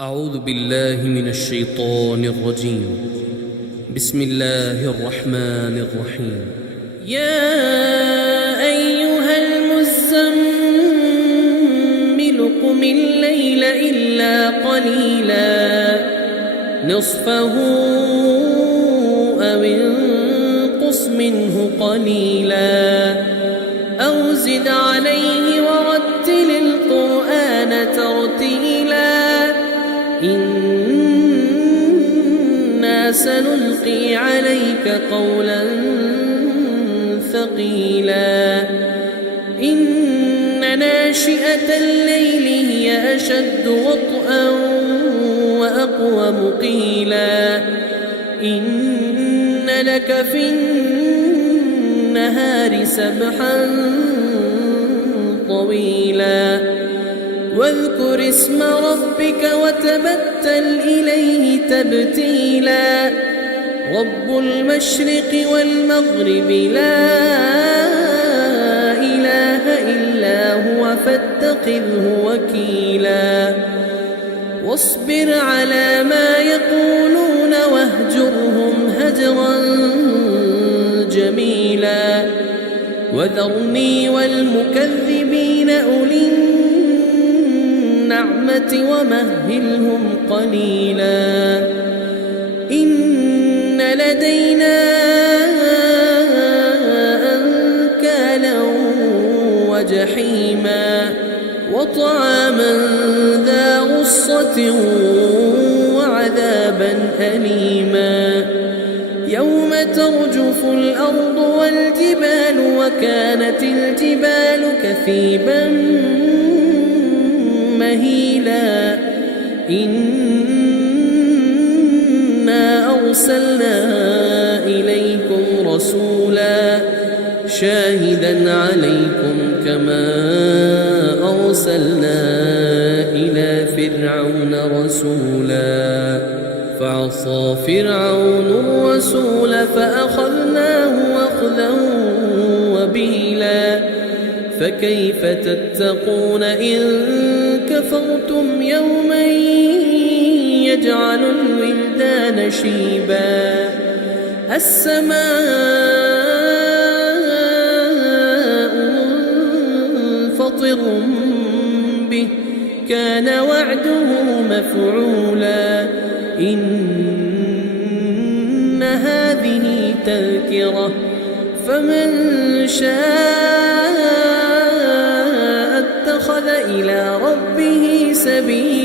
أعوذ بالله من الشيطان الرجيم. بسم الله الرحمن الرحيم. يا أيها المزمل قم الليل إلا قليلا نصفه أو انقص منه قليلا أو زد عليه ورتل القرآن ترتيلا إنا سنلقي عليك قولا ثقيلا إن ناشئة الليل هي أشد وطئا وأقوم قيلا إن لك في النهار سبحا طويلا واذكر اسم ربك وتبتل إليه تبتيلا رب المشرق والمغرب لا إله إلا هو فاتخذه وكيلا واصبر على ما يقولون واهجرهم هجرا جميلا وذرني والمكذبين أولي النعمة ومهلهم قليلا إن لدينا أنكالا وجحيما وطعاما ذا غصة وعذابا أليما يوم ترجف الأرض والجبال وكانت الجبال كثيبا مهيلا إنا أرسلنا إليكم رسولا شاهدا عليكم كما أرسلنا إلى فرعون رسولا فعصى فرعون الرسول فأخذناه أخذا وبيلا فكيف تتقون إن كفرتم يوما يجعل الولدان شيبا السماء منفطر به كان وعده مفعولا إن هذه تذكرة فمن شاء اتخذ إلى ربه سبيلا